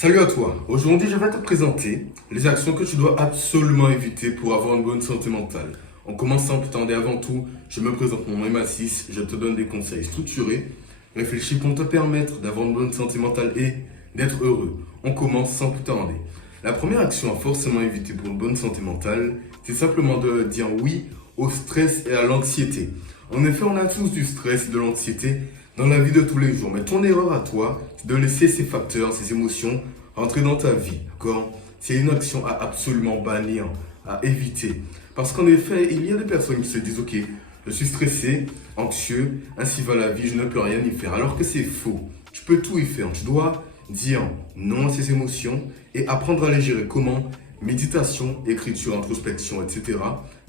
Salut à toi. Aujourd'hui, je vais te présenter les actions que tu dois absolument éviter pour avoir une bonne santé mentale. En commençant plus tarder avant tout, je me présente, mon nom est Mathis, je te donne des conseils structurés, réfléchis pour te permettre d'avoir une bonne santé mentale et d'être heureux. On commence sans plus tarder. La première action à forcément éviter pour une bonne santé mentale, c'est simplement de dire oui au stress et à l'anxiété. En effet, on a tous du stress et de l'anxiété dans la vie de tous les jours. Mais ton erreur à toi, c'est de laisser ces facteurs, ces émotions rentrer dans ta vie. D'accord? C'est une action à absolument bannir, à éviter. Parce qu'en effet, il y a des personnes qui se disent, ok, je suis stressé, anxieux, ainsi va la vie, je ne peux rien y faire. Alors que c'est faux. Tu peux tout y faire. Tu dois dire non à ces émotions et apprendre à les gérer. Comment? Méditation, écriture, introspection, etc.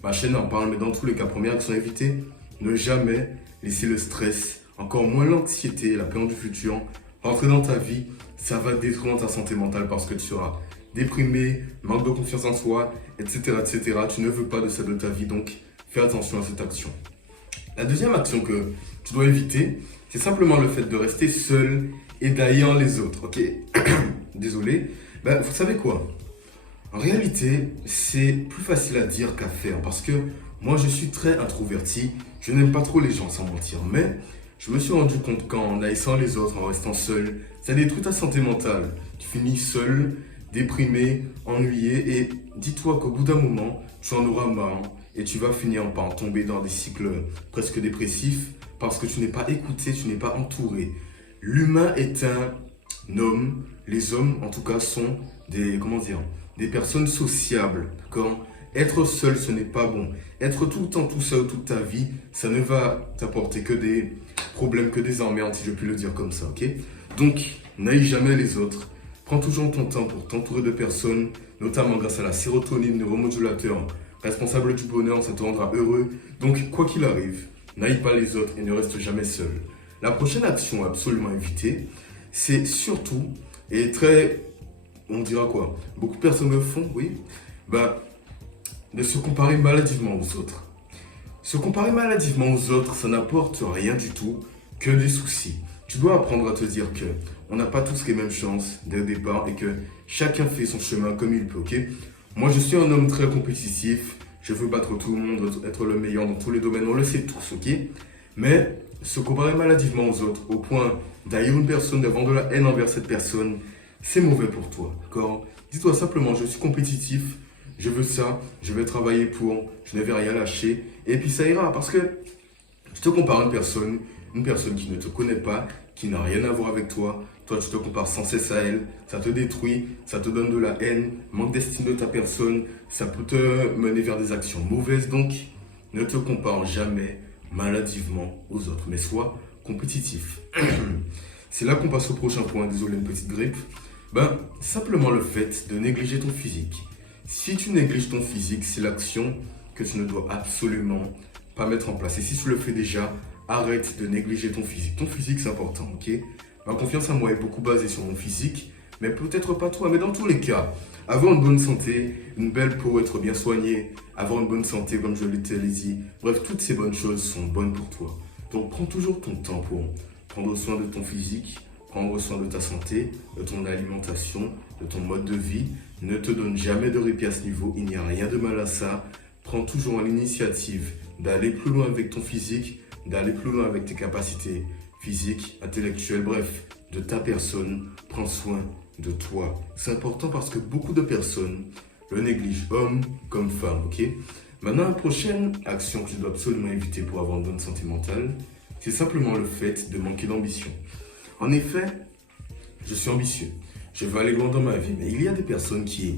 Ma chaîne en parle, mais dans tous les cas, première action à éviter, ne jamais laisser le stress, encore moins l'anxiété, la peur du futur, rentrer dans ta vie. Ça va détruire ta santé mentale parce que tu seras déprimé, manque de confiance en soi, etc., etc. Tu ne veux pas de ça de ta vie, donc fais attention à cette action. La deuxième action que tu dois éviter, c'est simplement le fait de rester seul et d'haïr les autres, ok? Désolé. Ben, vous savez quoi? En réalité, c'est plus facile à dire qu'à faire parce que moi, je suis très introverti. Je n'aime pas trop les gens, sans mentir. Mais je me suis rendu compte qu'en haïssant les autres, en restant seul, ça détruit ta santé mentale. Tu finis seul, déprimé, ennuyé et dis-toi qu'au bout d'un moment, tu en auras marre et tu vas finir par tomber dans des cycles presque dépressifs parce que tu n'es pas écouté, tu n'es pas entouré. L'humain est un homme, les hommes en tout cas sont des personnes sociables, d'accord? Être seul, ce n'est pas bon. Être tout le temps tout seul toute ta vie, ça ne va t'apporter que des problèmes, que des emmerdes, si je puis le dire comme ça, ok? Donc, n'haïs jamais les autres. Prends toujours ton temps pour t'entourer de personnes, notamment grâce à la sérotonine, neuromodulateur responsable du bonheur, ça te rendra heureux. Donc, quoi qu'il arrive, n'haïs pas les autres et ne reste jamais seul. La prochaine action à absolument éviter, c'est surtout, et très, on dira quoi? Beaucoup de personnes le font, oui, de se comparer maladivement aux autres. Se comparer maladivement aux autres, ça n'apporte rien du tout que des soucis. Tu dois apprendre à te dire que on n'a pas tous les mêmes chances dès le départ et que chacun fait son chemin comme il peut, ok? Moi, je suis un homme très compétitif. Je veux battre tout le monde, être le meilleur dans tous les domaines. On le sait tous, ok? Mais se comparer maladivement aux autres, au point d'haïr une personne, d'avoir de la haine envers cette personne, c'est mauvais pour toi, d'accord? Dis-toi simplement, je suis compétitif, je veux ça, je vais travailler pour, je ne vais rien lâcher, et puis ça ira, parce que tu te compares à une personne qui ne te connaît pas, qui n'a rien à voir avec toi, toi tu te compares sans cesse à elle, ça te détruit, ça te donne de la haine, manque d'estime de ta personne, ça peut te mener vers des actions mauvaises, donc ne te compare jamais maladivement aux autres, mais sois compétitif. C'est là qu'on passe au prochain point, désolé une petite grippe. Simplement le fait de négliger ton physique. Si tu négliges ton physique, c'est l'action que tu ne dois absolument pas mettre en place. Et si tu le fais déjà, arrête de négliger ton physique. Ton physique, c'est important, ok? Ma confiance en moi est beaucoup basée sur mon physique, mais peut-être pas toi. Mais dans tous les cas, avoir une bonne santé, une belle peau, être bien soigné, avoir une bonne santé, comme je l'ai dit, bref, toutes ces bonnes choses sont bonnes pour toi. Donc, prends toujours ton temps pour prendre soin de ton physique, prendre soin de ta santé, de ton alimentation, de ton mode de vie. Ne te donne jamais de répit à ce niveau, il n'y a rien de mal à ça. Prends toujours l'initiative d'aller plus loin avec ton physique, d'aller plus loin avec tes capacités physiques, intellectuelles, bref, de ta personne. Prends soin de toi. C'est important parce que beaucoup de personnes le négligent, hommes comme femmes, ok? Maintenant, la prochaine action que tu dois absolument éviter pour avoir une bonne santé mentale, c'est simplement le fait de manquer d'ambition. En effet, je suis ambitieux. Je veux aller loin dans ma vie, mais il y a des personnes qui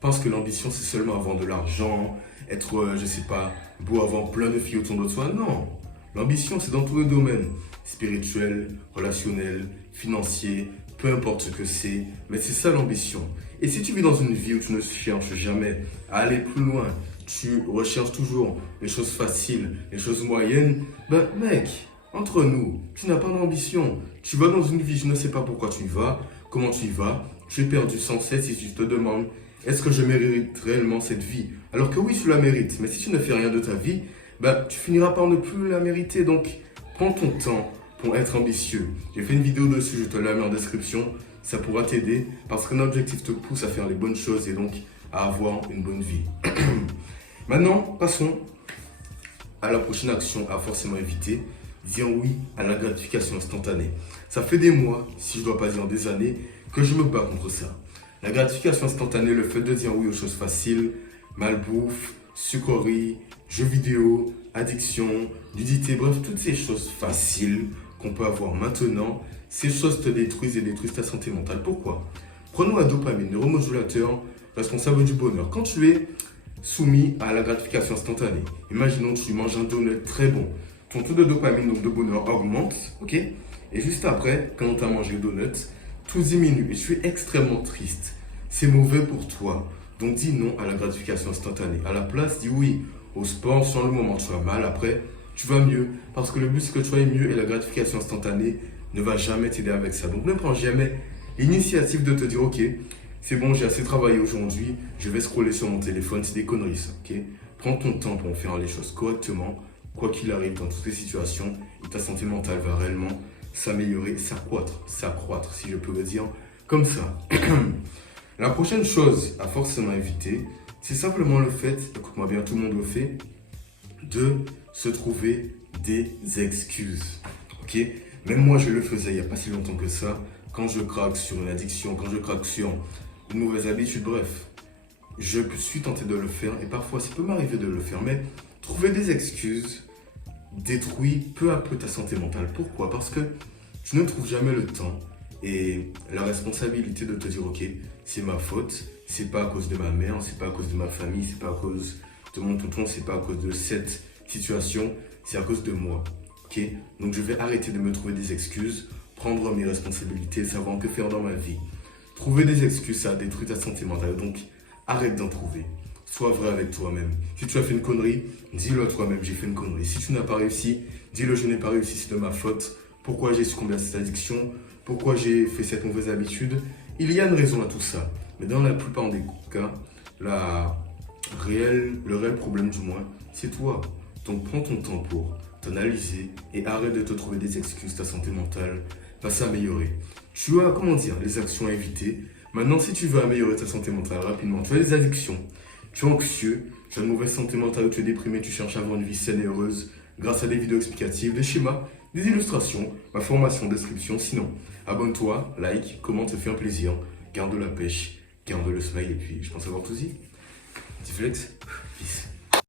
pensent que l'ambition, c'est seulement avoir de l'argent, être, je sais pas, beau, avoir plein de filles autour de soi. Non, l'ambition, c'est dans tous les domaines, spirituel, relationnel, financier, peu importe ce que c'est, mais c'est ça l'ambition. Et si tu vis dans une vie où tu ne cherches jamais à aller plus loin, tu recherches toujours les choses faciles, les choses moyennes, mec, entre nous, tu n'as pas d'ambition. Tu vas dans une vie, je ne sais pas pourquoi tu y vas, comment tu y vas, tu es perdu sans cesse et tu te demandes, est-ce que je mérite réellement cette vie? Alors que oui, tu la mérites, mais si tu ne fais rien de ta vie, tu finiras par ne plus la mériter. Donc, prends ton temps pour être ambitieux. J'ai fait une vidéo dessus, je te la mets en description. Ça pourra t'aider parce qu'un objectif te pousse à faire les bonnes choses et donc à avoir une bonne vie. Maintenant, passons à la prochaine action à forcément éviter. Dire oui à la gratification instantanée. Ça fait des mois, si je ne dois pas dire des années, que je me bats contre ça. La gratification instantanée, le fait de dire oui aux choses faciles, malbouffe, sucreries, jeux vidéo, addiction, nudité, bref, toutes ces choses faciles qu'on peut avoir maintenant, ces choses te détruisent et détruisent ta santé mentale. Pourquoi? Prenons la dopamine, neuromodulateur responsable du bonheur. Quand tu es soumis à la gratification instantanée, imaginons que tu manges un donut très bon. Ton taux de dopamine, donc de bonheur, augmente, ok? Et juste après, quand tu as mangé le donut, tout diminue et tu es extrêmement triste. C'est mauvais pour toi. Donc dis non à la gratification instantanée. À la place, dis oui au sport. Sans le moment, tu vas mal. Après, tu vas mieux. Parce que le but, c'est que tu ailles mieux et la gratification instantanée ne va jamais t'aider avec ça. Donc ne prends jamais l'initiative de te dire, ok, c'est bon, j'ai assez travaillé aujourd'hui, je vais scroller sur mon téléphone. C'est des conneries, ça, ok? Prends ton temps pour faire les choses correctement. Quoi qu'il arrive dans toutes les situations, et ta santé mentale va réellement s'améliorer, s'accroître, si je peux le dire comme ça. La prochaine chose à forcément éviter, c'est simplement le fait, écoute-moi bien, tout le monde le fait, de se trouver des excuses. Ok? Même moi, je le faisais il n'y a pas si longtemps que ça, quand je craque sur une addiction, quand je craque sur une mauvaise habitude, bref. Je suis tenté de le faire et parfois ça peut m'arriver de le faire, mais trouver des excuses détruit peu à peu ta santé mentale. Pourquoi? Parce que tu ne trouves jamais le temps et la responsabilité de te dire ok, c'est ma faute, c'est pas à cause de ma mère, c'est pas à cause de ma famille, c'est pas à cause de mon tonton, c'est pas à cause de cette situation, c'est à cause de moi. Ok? Donc je vais arrêter de me trouver des excuses, prendre mes responsabilités, savoir que faire dans ma vie. Trouver des excuses, ça détruit ta santé mentale. Donc arrête d'en trouver. Sois vrai avec toi-même. Si tu as fait une connerie, dis-le à toi-même, j'ai fait une connerie. Si tu n'as pas réussi, dis-le, je n'ai pas réussi, c'est de ma faute. Pourquoi j'ai succombé à cette addiction? Pourquoi j'ai fait cette mauvaise habitude? Il y a une raison à tout ça. Mais dans la plupart des cas, le réel problème du moins, c'est toi. Donc prends ton temps pour t'analyser et arrête de te trouver des excuses. Ta santé mentale va s'améliorer. Tu as, les actions à éviter. Maintenant, si tu veux améliorer ta santé mentale rapidement, tu as des addictions. Tu es anxieux, tu as une mauvaise santé mentale, tu es déprimé, tu cherches à avoir une vie saine et heureuse grâce à des vidéos explicatives, des schémas, des illustrations, ma formation en description. Sinon, abonne-toi, like, commente, ça fait un plaisir. Garde la pêche, garde le smile et puis je pense avoir tout dit. Petit flex, peace.